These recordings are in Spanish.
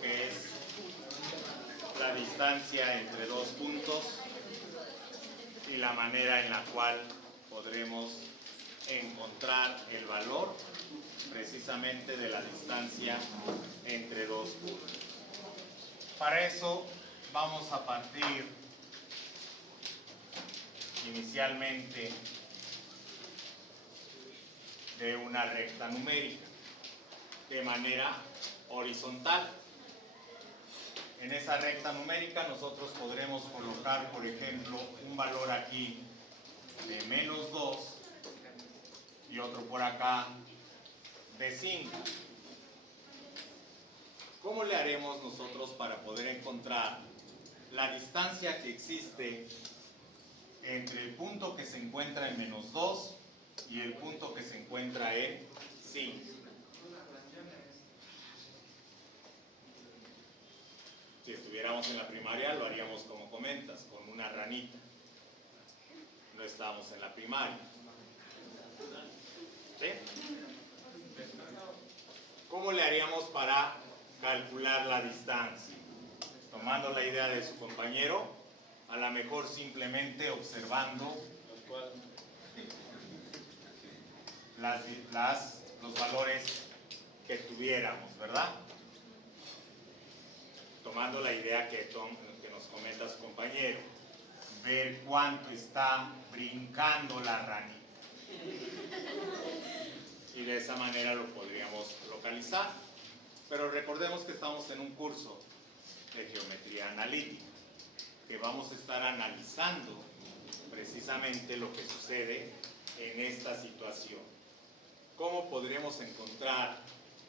lo que es la distancia entre dos puntos y la manera en la cual podremos encontrar el valor precisamente de la distancia entre dos puntos. Para eso vamos a partir inicialmente de una recta numérica de manera horizontal. En esa recta numérica nosotros podremos colocar, por ejemplo, un valor aquí de menos 2 y otro por acá de 5. ¿Cómo le haremos nosotros para poder encontrar la distancia que existe entre el punto que se encuentra en menos 2 y el punto que se encuentra en 5? Si estuviéramos en la primaria lo haríamos como comentas, con una ranita. No estamos en la primaria. ¿Sí? ¿Cómo le haríamos para calcular la distancia? Tomando la idea de su compañero, a lo mejor simplemente observando los valores que tuviéramos, ¿verdad? Tomando la idea que nos comenta su compañero, ver cuánto está brincando la ranita. Y de esa manera lo podríamos localizar. Pero recordemos que estamos en un curso de geometría analítica, que vamos a estar analizando precisamente lo que sucede en esta situación. ¿Cómo podremos encontrar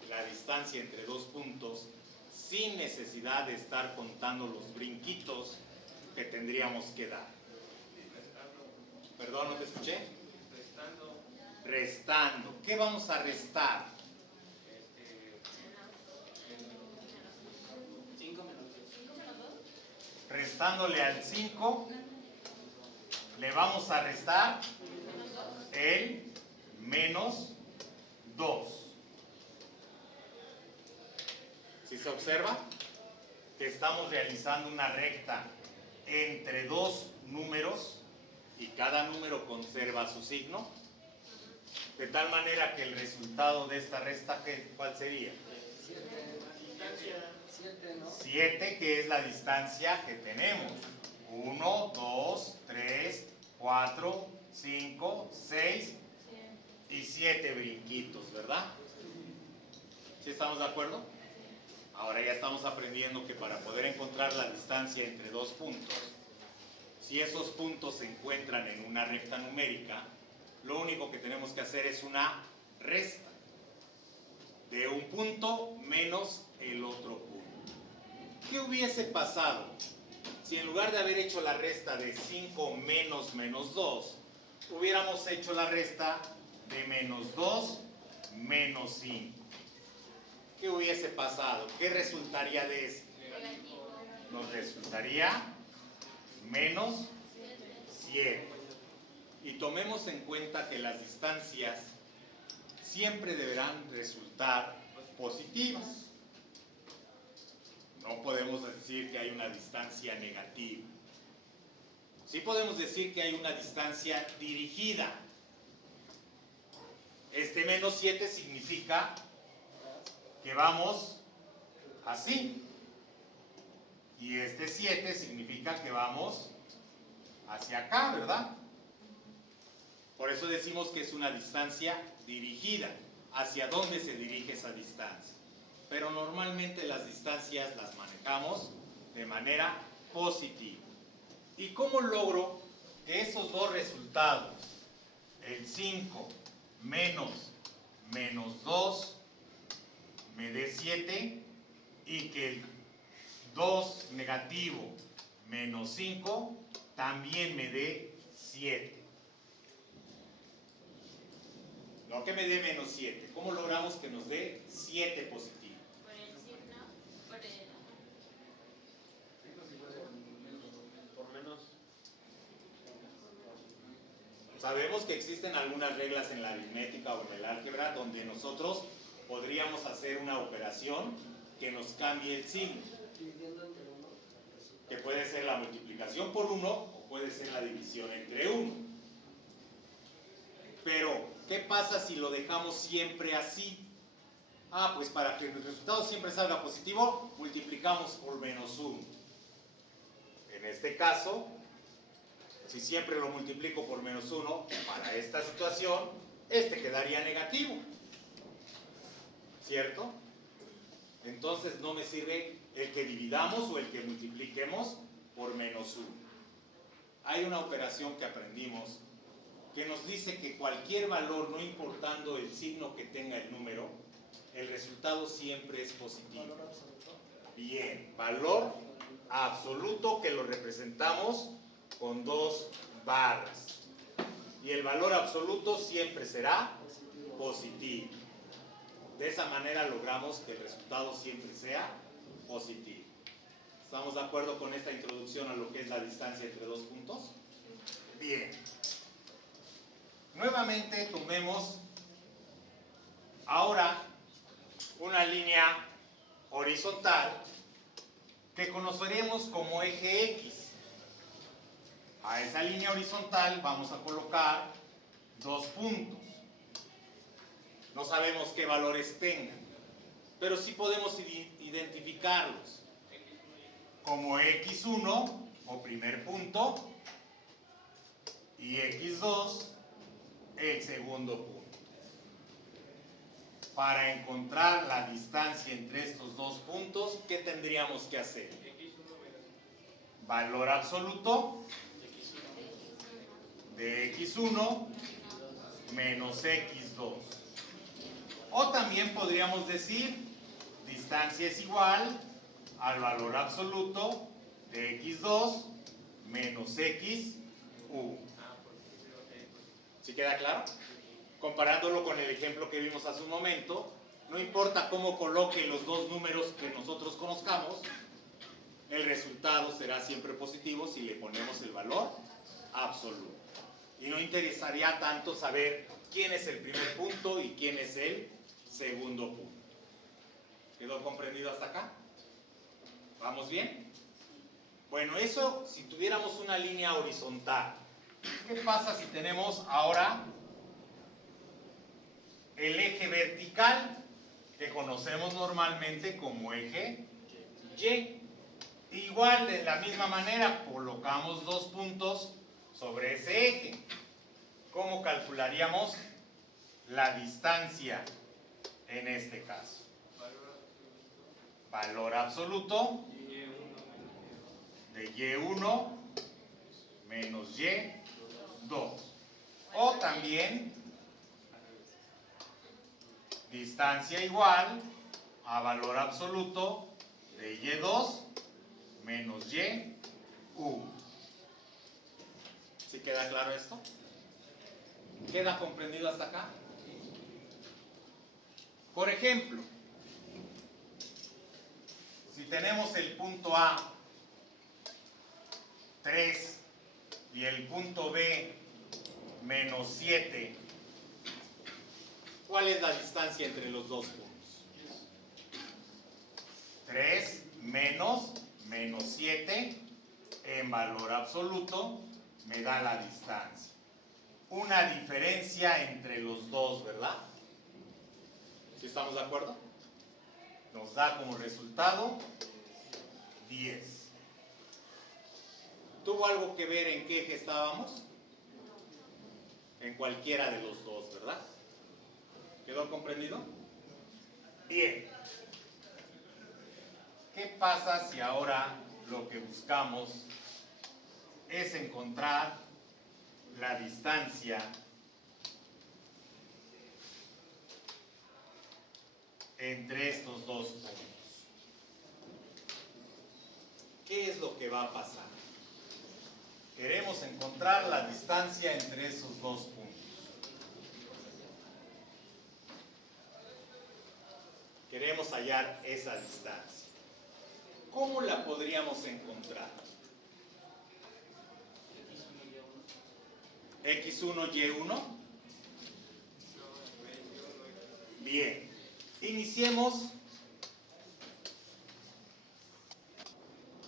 la distancia entre dos puntos sin necesidad de estar contando los brinquitos que tendríamos que dar? ¿Perdón, no te escuché? Restando. ¿Qué vamos a restar? 5 menos 2. Restándole al 5, le vamos a restar el menos 2. ¿Sí se observa? Que estamos realizando una recta entre dos números y cada número conserva su signo. De tal manera que el resultado de esta resta, ¿cuál sería? 7, que es la distancia que tenemos. 1, 2, 3, 4, 5, 6 y 7 brinquitos, ¿verdad? ¿Sí estamos de acuerdo? Ahora ya estamos aprendiendo que para poder encontrar la distancia entre dos puntos, si esos puntos se encuentran en una recta numérica, lo único que tenemos que hacer es una resta de un punto menos el otro punto. ¿Qué hubiese pasado si en lugar de haber hecho la resta de 5 menos menos 2, hubiéramos hecho la resta de menos 2 menos 5? ¿Qué hubiese pasado? ¿Qué resultaría de esto? Nos resultaría menos 7. Y tomemos en cuenta que las distancias siempre deberán resultar positivas. No podemos decir que hay una distancia negativa. Sí podemos decir que hay una distancia dirigida. Este menos 7 significa que vamos así. Y este 7 significa que vamos hacia acá, ¿verdad? Por eso decimos que es una distancia dirigida. ¿Hacia dónde se dirige esa distancia? Pero normalmente las distancias las manejamos de manera positiva. ¿Y cómo logro que esos dos resultados, el 5 menos menos 2, me dé 7 y que el 2 negativo menos 5 también me dé 7? No que me dé menos 7. ¿Cómo logramos que nos dé 7 positivo? Por el signo, por el... Por menos. Sabemos que existen algunas reglas en la aritmética o en el álgebra donde nosotros podríamos hacer una operación que nos cambie el signo, Dividiendo entre uno. que puede ser la multiplicación por 1 o puede ser la división entre 1. Pero, ¿qué pasa si lo dejamos siempre así? Ah, pues para que el resultado siempre salga positivo, multiplicamos por menos 1. En este caso, si siempre lo multiplico por menos 1, para esta situación, este quedaría negativo. ¿Cierto? Entonces no me sirve el que dividamos o el que multipliquemos por menos 1. Hay una operación que aprendimos que nos dice que cualquier valor, no importando el signo que tenga el número, el resultado siempre es positivo. Valor absoluto. Bien, valor absoluto que lo representamos con 2 barras. Y el valor absoluto siempre será positivo. De esa manera logramos que el resultado siempre sea positivo. ¿Estamos de acuerdo con esta introducción a lo que es la distancia entre dos puntos? Bien. Nuevamente tomemos ahora una línea horizontal que conoceremos como eje X. A esa línea horizontal vamos a colocar 2 puntos. No sabemos qué valores tengan, pero sí podemos identificarlos como X1 o primer punto y X2 el segundo punto. Para encontrar la distancia entre estos 2 puntos, ¿qué tendríamos que hacer? Valor absoluto de X1 menos X2. O también podríamos decir, distancia es igual al valor absoluto de X2 menos XU. ¿Sí queda claro? Comparándolo con el ejemplo que vimos hace un momento, no importa cómo coloque los 2 números que nosotros conozcamos, el resultado será siempre positivo si le ponemos el valor absoluto. Y no interesaría tanto saber quién es el primer punto y quién es el segundo punto. ¿Quedó comprendido hasta acá? ¿Vamos bien? Bueno, eso si tuviéramos una línea horizontal. ¿Qué pasa si tenemos ahora el eje vertical que conocemos normalmente como eje Y? Igual, de la misma manera, colocamos 2 puntos sobre ese eje. ¿Cómo calcularíamos la distancia en este caso? Valor absoluto de Y1 menos Y2. O también distancia igual a valor absoluto de Y2 menos YU. ¿Sí queda claro esto? ¿Queda comprendido hasta acá? Por ejemplo, si tenemos el punto A 3 y el punto B menos 7, ¿cuál es la distancia entre los 2 puntos? 3 menos 7 en valor absoluto me da la distancia. Una diferencia entre los 2, ¿verdad? ¿Sí estamos de acuerdo? Nos da como resultado 10. ¿Tuvo algo que ver en qué eje estábamos? En cualquiera de los 2, ¿verdad? ¿Quedó comprendido? Bien. ¿Qué pasa si ahora lo que buscamos es encontrar la distancia entre estos 2 puntos? ¿Qué es lo que va a pasar? Queremos encontrar la distancia entre esos 2 puntos. Queremos hallar esa distancia. ¿Cómo la podríamos encontrar? X1, Y1. Bien. Iniciemos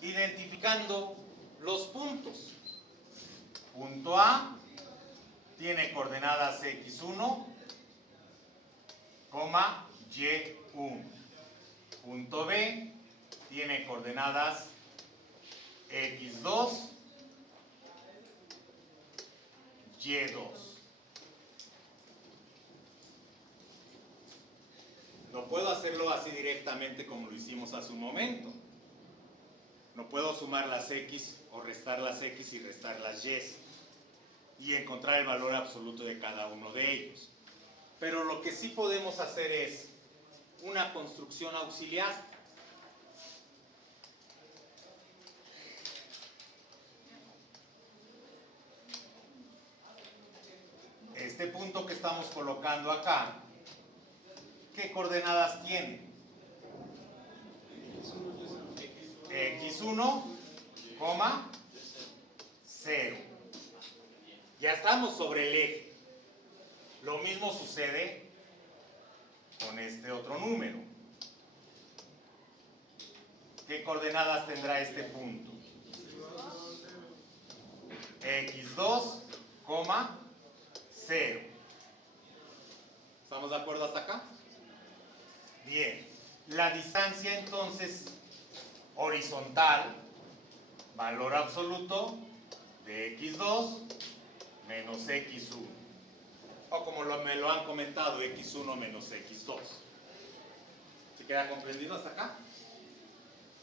identificando los puntos. Punto A tiene coordenadas x1, y1. Punto B tiene coordenadas x2, y2. No puedo hacerlo así directamente como lo hicimos hace un momento. No puedo sumar las x o restar las x y restar las y y encontrar el valor absoluto de cada uno de ellos. Pero lo que sí podemos hacer es una construcción auxiliar. Este punto que estamos colocando acá, ¿qué coordenadas tiene? x1, 0. Ya estamos sobre el eje. Lo mismo sucede con este otro número. ¿Qué coordenadas tendrá este punto? x2, 0. ¿Estamos de acuerdo hasta acá? Bien. La distancia entonces horizontal, valor absoluto de x2 menos x1. O como me lo han comentado, x1 menos x2. ¿Se queda comprendido hasta acá?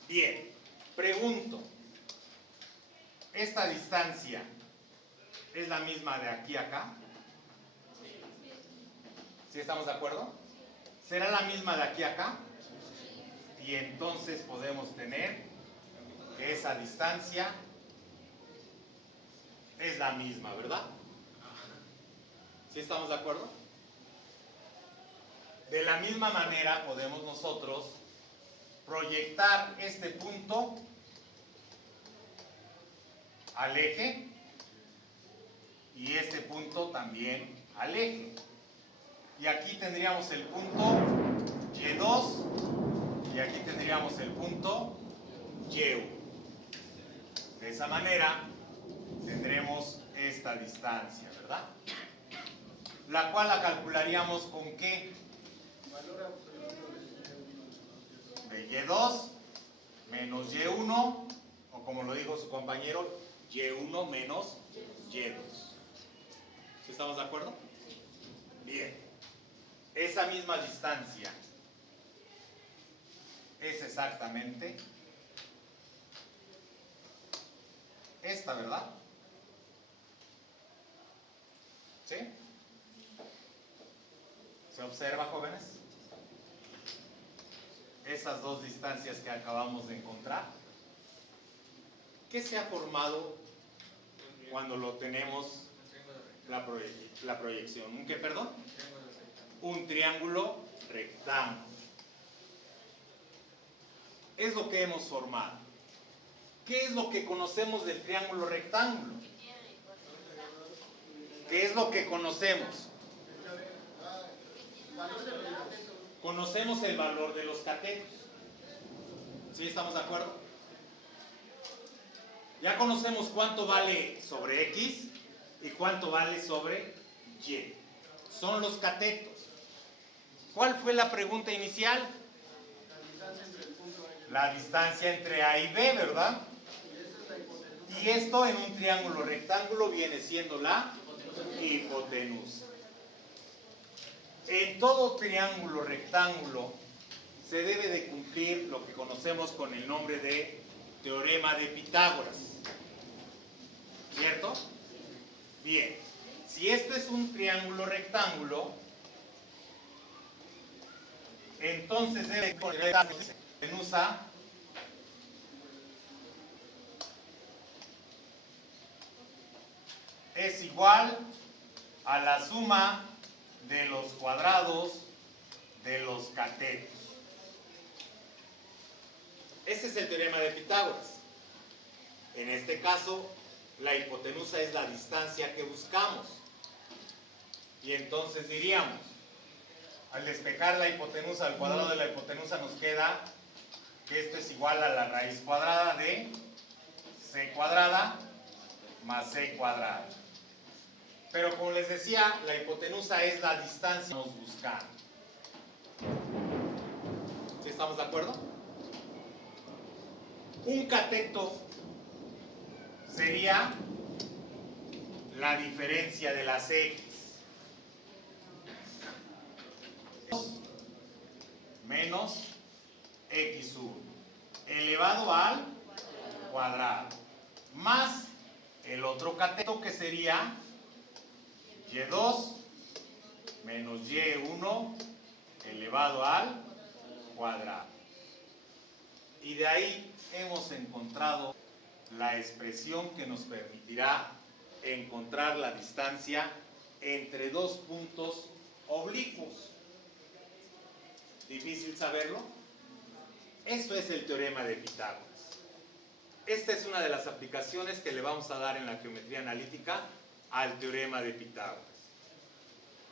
Bien. Pregunto. ¿Esta distancia es la misma de aquí a acá? ¿Sí estamos de acuerdo? ¿Será la misma de aquí a acá? Y entonces podemos tener que esa distancia es la misma, ¿verdad? ¿Sí estamos de acuerdo? De la misma manera podemos nosotros proyectar este punto al eje y este punto también al eje. Y aquí tendríamos el punto Y2 y aquí tendríamos el punto Y1. De esa manera tendremos esta distancia, ¿verdad? La cual la calcularíamos con ¿qué? Valor absoluto De Y2 menos Y1, o como lo dijo su compañero, Y1 menos Y2. ¿Sí estamos de acuerdo? Bien. Esa misma distancia es exactamente esta, ¿verdad? ¿Sí? ¿Se observa, jóvenes? Esas dos distancias que acabamos de encontrar. ¿Qué se ha formado cuando lo tenemos la proyección? ¿Un qué, perdón? Un triángulo rectángulo. Es lo que hemos formado. ¿Qué es lo que conocemos del triángulo rectángulo? ¿Qué es lo que conocemos? Conocemos el valor de los catetos. ¿Sí estamos de acuerdo? Ya conocemos cuánto vale sobre X y cuánto vale sobre Y. Son los catetos. ¿Cuál fue la pregunta inicial? La distancia entre A y B, ¿verdad? Y esto en un triángulo rectángulo viene siendo la hipotenusa. En todo triángulo rectángulo se debe de cumplir lo que conocemos con el nombre de teorema de Pitágoras. ¿Cierto? Bien. Si este es un triángulo rectángulo, entonces debe de la hipotenusa es igual a la suma de los cuadrados de los catetos. Ese es el teorema de Pitágoras. En este caso, la hipotenusa es la distancia que buscamos. Y entonces diríamos, al despejar la hipotenusa, al cuadrado de la hipotenusa nos queda que esto es igual a la raíz cuadrada de c cuadrada más c cuadrada. Pero como les decía, la hipotenusa es la distancia que estamos buscando. ¿Sí estamos de acuerdo? Un cateto sería la diferencia de las x menos x1 elevado al cuadrado más el otro cateto que sería y2 menos y1 elevado al cuadrado. Y de ahí hemos encontrado la expresión que nos permitirá encontrar la distancia entre dos puntos oblicuos. ¿Difícil saberlo? Esto es el teorema de Pitágoras. Esta es una de las aplicaciones que le vamos a dar en la geometría analítica al teorema de Pitágoras.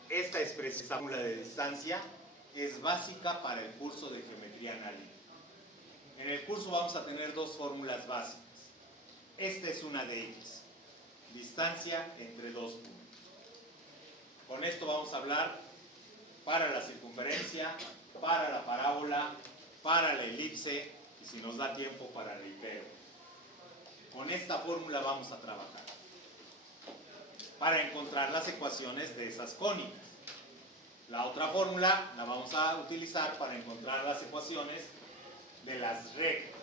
Esta expresión, esta fórmula de distancia, es básica para el curso de geometría analítica. En el curso vamos a tener dos fórmulas básicas. Esta es una de ellas, distancia entre dos puntos. Con esto vamos a hablar para la circunferencia, para la parábola, para la elipse y si nos da tiempo para la hipérbole. Con esta fórmula vamos a trabajar para encontrar las ecuaciones de esas cónicas. La otra fórmula la vamos a utilizar para encontrar las ecuaciones de las rectas.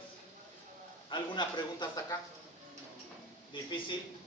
¿Alguna pregunta hasta acá? ¿Difícil?